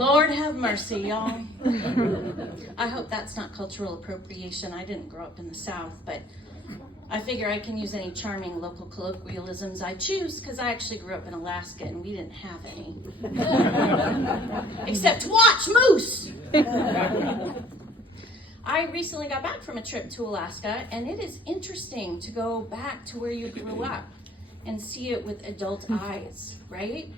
Lord have mercy, y'all. I hope that's not cultural appropriation. I didn't grow up in the South, but I figure I can use any charming local colloquialisms I choose because I actually grew up in Alaska and we didn't have any. Except watch moose! I recently got back from a trip to Alaska, and it is interesting to go back to where you grew up and see it with adult eyes, right?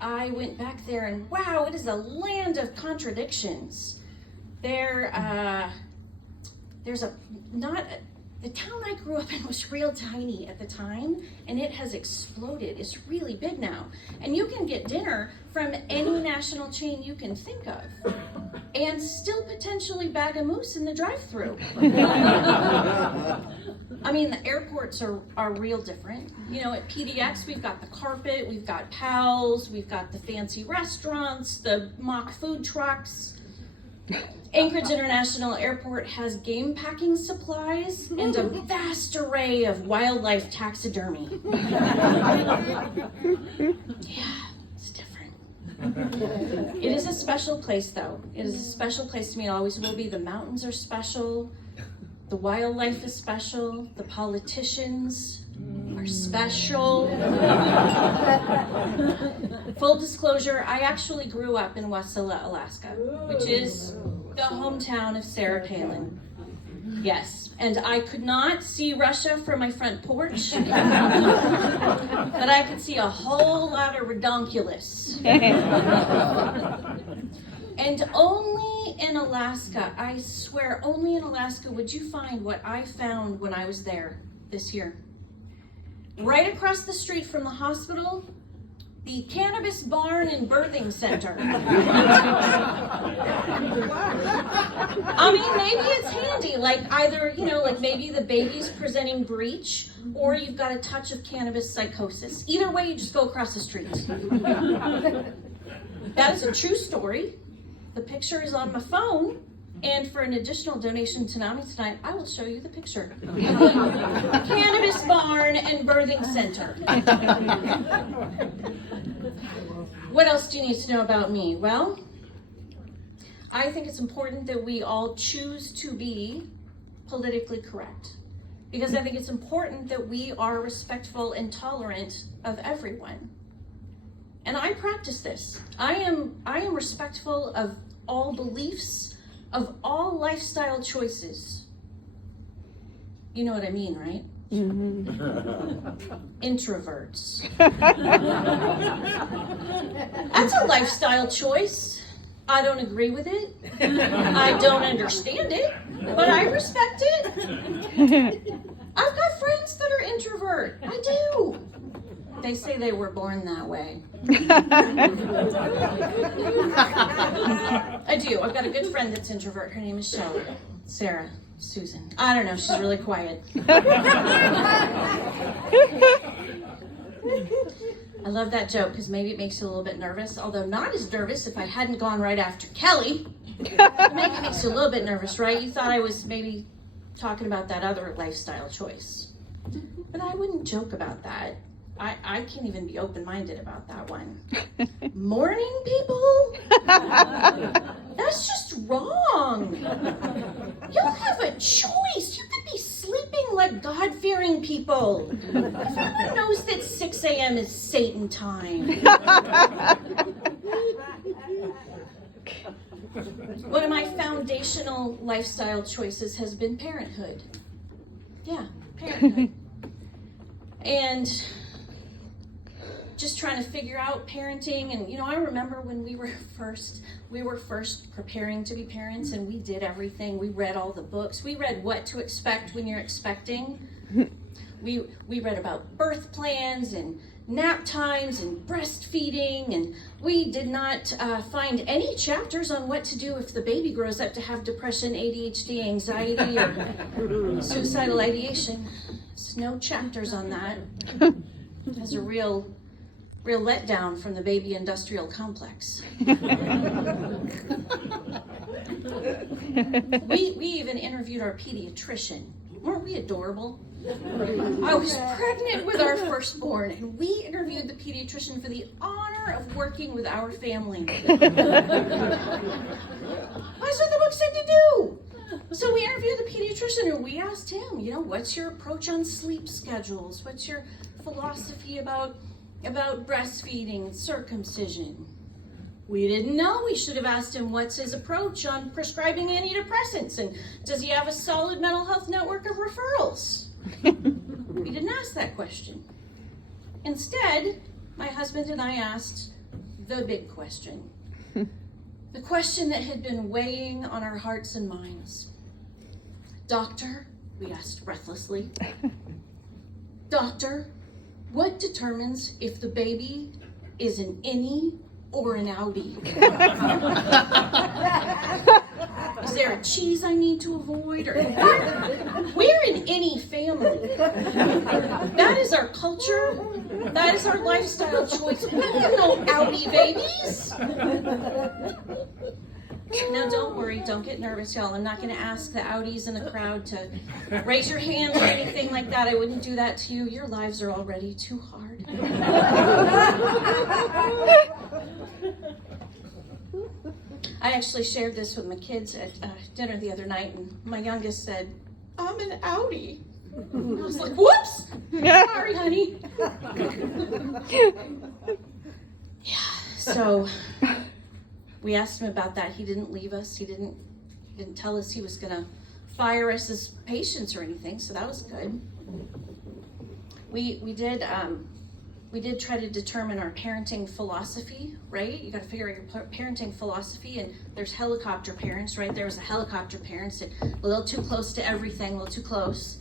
I went back there and wow, it is a land of contradictions. The town I grew up in was real tiny at the time, and it has exploded. It's really big now. And you can get dinner from any national chain you can think of, and still potentially bag a moose in the drive-thru. I mean, the airports are real different. You know, at PDX, we've got the carpet, we've got pals, we've got the fancy restaurants, the mock food trucks. Anchorage International Airport has game packing supplies and a vast array of wildlife taxidermy. Yeah, it's different. It is a special place, though. It is a special place to me. It always will be. The mountains are special. The wildlife is special. The politicians are special. Full disclosure, I actually grew up in Wasilla, Alaska, which is the hometown of Sarah Palin. Yes, and I could not see Russia from my front porch, but I could see a whole lot of redonkulous. And only in Alaska, I swear, only in Alaska would you find what I found when I was there this year. Right across the street from the hospital, the Cannabis Barn and Birthing Center. I mean, maybe it's handy, like either, you know, like maybe the baby's presenting breech, or you've got a touch of cannabis psychosis. Either way, you just go across the street. That is a true story. The picture is on my phone, and for an additional donation to NAMI tonight, I will show you the picture. Cannabis Barn and Birthing Center. What else do you need to know about me? Well, I think it's important that we all choose to be politically correct, because I think it's important that we are respectful and tolerant of everyone. And I practice this. I am respectful of all beliefs, of all lifestyle choices. You know what I mean, right? Mm-hmm. Introverts. That's a lifestyle choice. I don't agree with it. I don't understand it, but I respect it. I've got friends that are introvert. I do. They say they were born that way. I do. I've got a good friend that's introvert. Her name is Shelley. Sarah. Susan. I don't know. She's really quiet. I love that joke because maybe it makes you a little bit nervous, although not as nervous if I hadn't gone right after Kelly. Maybe it makes you a little bit nervous, right? You thought I was maybe talking about that other lifestyle choice. But I wouldn't joke about that. I can't even be open-minded about that one. Morning people? That's just wrong. You have a choice. You could be sleeping like God-fearing people. Everyone knows that 6 a.m. is Satan time. One of my foundational lifestyle choices has been parenthood. Yeah, parenthood. And just trying to figure out parenting. And you know, I remember when we were first preparing to be parents, and we did everything. We read all the books. We read What to Expect When You're Expecting. We read about birth plans and nap times and breastfeeding, and we did not find any chapters on what to do if the baby grows up to have depression, ADHD, anxiety, or suicidal ideation. There's no chapters on that. That's a real letdown from the baby industrial complex. We even interviewed our pediatrician. Weren't we adorable? I was pregnant with our firstborn, and we interviewed the pediatrician for the honor of working with our family. That's what the book said to do. So we interviewed the pediatrician, and we asked him, what's your approach on sleep schedules? What's your philosophy about breastfeeding, circumcision? We didn't know. We should have asked him what's his approach on prescribing antidepressants, and does he have a solid mental health network of referrals? We didn't ask that question. Instead, my husband and I asked the big question. The question that had been weighing on our hearts and minds. Doctor, we asked breathlessly, Doctor, what determines if the baby is an innie or an outie? Is there a cheese I need to avoid? Or we're an innie family. That is our culture. That is our lifestyle choice. We have no outie babies. Now don't worry, don't get nervous, y'all. I'm not going to ask the outies in the crowd to raise your hands or anything like that. I wouldn't do that to you. Your lives are already too hard. I actually shared this with my kids at dinner the other night, and my youngest said, I'm an outie. And I was like, whoops! Sorry, honey. Yeah, so we asked him about that. He didn't leave us. He didn't tell us he was going to fire us as patients or anything, so that was good. We did try to determine our parenting philosophy, right? You got to figure out your parenting philosophy, and there's helicopter parents, right? There was a helicopter parents that a little too close to everything, a little too close.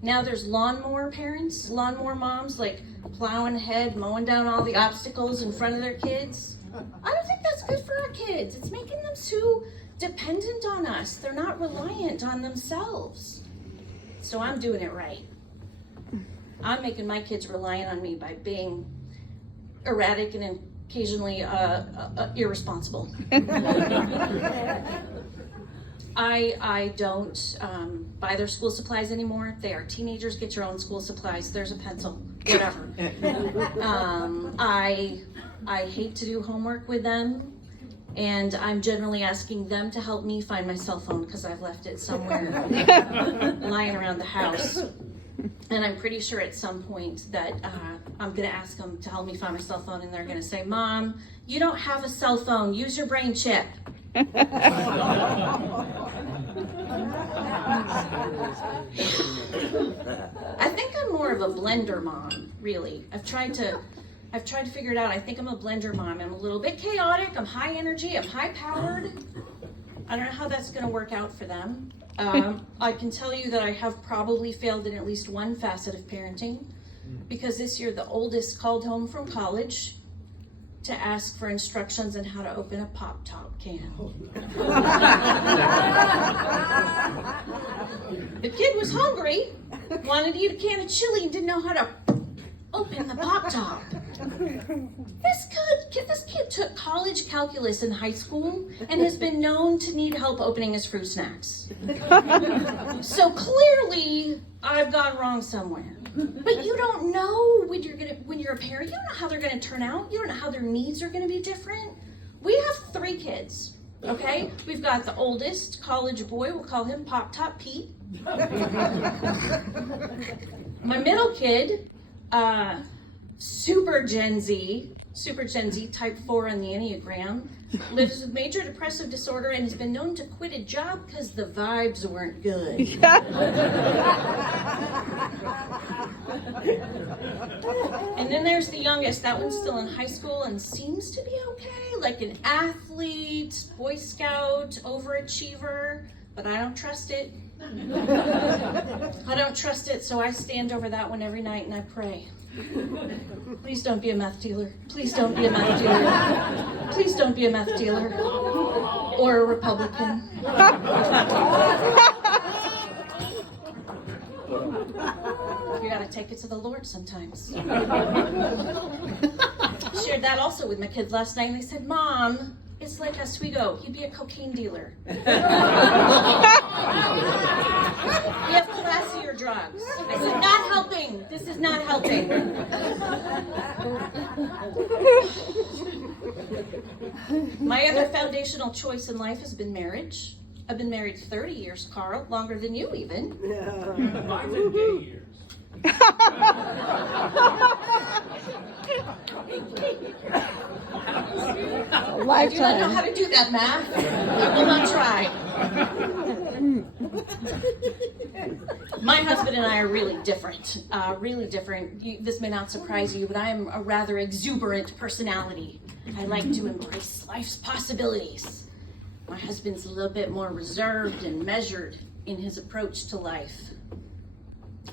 Now there's lawnmower parents, lawnmower moms, like plowing ahead, mowing down all the obstacles in front of their kids. I don't think that's good for our kids. It's making them too dependent on us. They're not reliant on themselves. So I'm doing it right. I'm making my kids reliant on me by being erratic and occasionally irresponsible. I don't buy their school supplies anymore. They are teenagers. Get your own school supplies. There's a pencil, whatever. I hate to do homework with them, and I'm generally asking them to help me find my cell phone because I've left it somewhere lying around the house. And I'm pretty sure at some point that I'm going to ask them to help me find my cell phone, and they're going to say, Mom, you don't have a cell phone. Use your brain chip. I think I'm more of a blender mom, really. I've tried to figure it out. I think I'm a blender mom. I'm a little bit chaotic. I'm high energy. I'm high powered. I don't know how that's going to work out for them. I can tell you that I have probably failed in at least one facet of parenting, because this year the oldest called home from college to ask for instructions on how to open a Pop-Top can. The kid was hungry, wanted to eat a can of chili, and didn't know how to open the Pop-Top. This kid took college calculus in high school and has been known to need help opening his fruit snacks. So clearly, I've gone wrong somewhere. But you don't know when you're a parent. You don't know how they're going to turn out. You don't know how their needs are going to be different. We have 3 kids. Okay, we've got the oldest college boy. We'll call him Pop-Top Pete. My middle kid. Super Gen Z, type 4 on the Enneagram, lives with major depressive disorder and has been known to quit a job because the vibes weren't good. And then there's the youngest. That one's still in high school and seems to be okay, like an athlete, Boy Scout, overachiever, but I don't trust it. I don't trust it, so I stand over that one every night and I pray. Please don't be a meth dealer. Please don't be a meth dealer. Please don't be a meth dealer. Or a Republican. You gotta take it to the Lord sometimes. Shared that also with my kids last night, and they said, Mom, it's like Oswego. He'd be a cocaine dealer. We have classier drugs. I said, not helping. This is not helping. My other foundational choice in life has been marriage. I've been married 30 years, Carl, longer than you even. Mine's in gay years. I do not know how to do that math. I will not try. My husband and I are really different. Really different. This may not surprise you, but I am a rather exuberant personality. I like to embrace life's possibilities. My husband's a little bit more reserved and measured in his approach to life.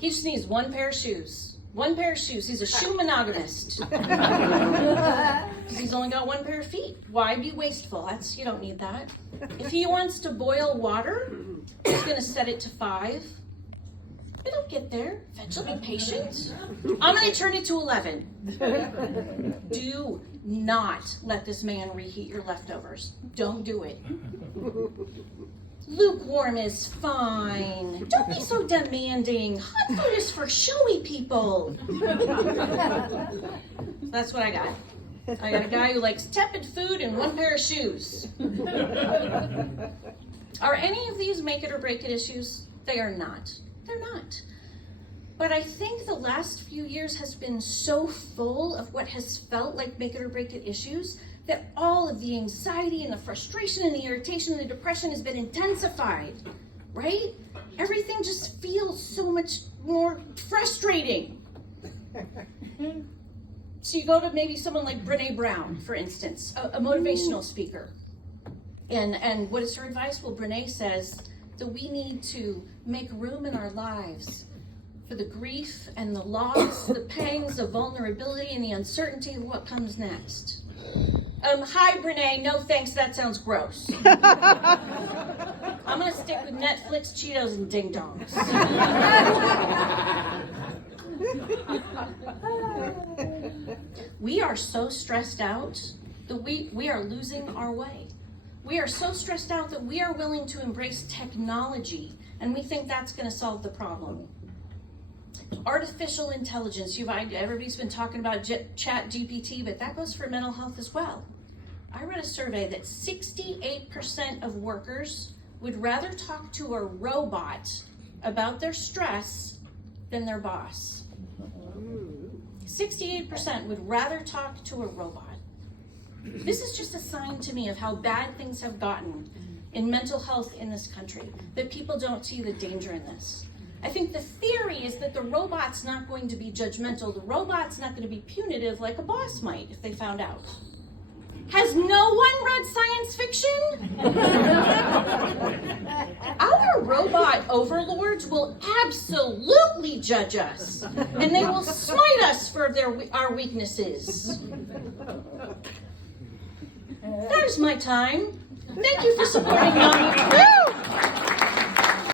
He just needs one pair of shoes. One pair of shoes. He's a shoe monogamist. Because he's only got one pair of feet. Why be wasteful? You don't need that. If he wants to boil water, he's going to set it to 5. It'll get there. Eventually, be patient. I'm going to turn it to 11. Do not let this man reheat your leftovers. Don't do it. Lukewarm is fine. Don't be so demanding. Hot food is for showy people. That's what I got. I got a guy who likes tepid food and one pair of shoes. Are any of these make it or break it issues? They are not. They're not. But I think the last few years has been so full of what has felt like make it or break it issues that all of the anxiety and the frustration and the irritation and the depression has been intensified, right? Everything just feels so much more frustrating. So you go to maybe someone like Brene Brown, for instance, a motivational speaker. And what is her advice? Well, Brene says that we need to make room in our lives for the grief and the loss, the pangs of vulnerability and the uncertainty of what comes next. Hi, Brene. No, thanks. That sounds gross. I'm going to stick with Netflix, Cheetos, and Ding Dongs. We are so stressed out that we are losing our way. We are so stressed out that we are willing to embrace technology, and we think that's going to solve the problem. Artificial intelligence. Everybody's been talking about Chat GPT, but that goes for mental health as well. I read a survey that 68% of workers would rather talk to a robot about their stress than their boss. 68% would rather talk to a robot. This is just a sign to me of how bad things have gotten in mental health in this country, that people don't see the danger in this. I think the theory is that the robot's not going to be judgmental. The robot's not going to be punitive like a boss might if they found out. Has no one read science fiction? Our robot overlords will absolutely judge us, and they will smite us for our weaknesses. That is my time. Thank you for supporting NAMI.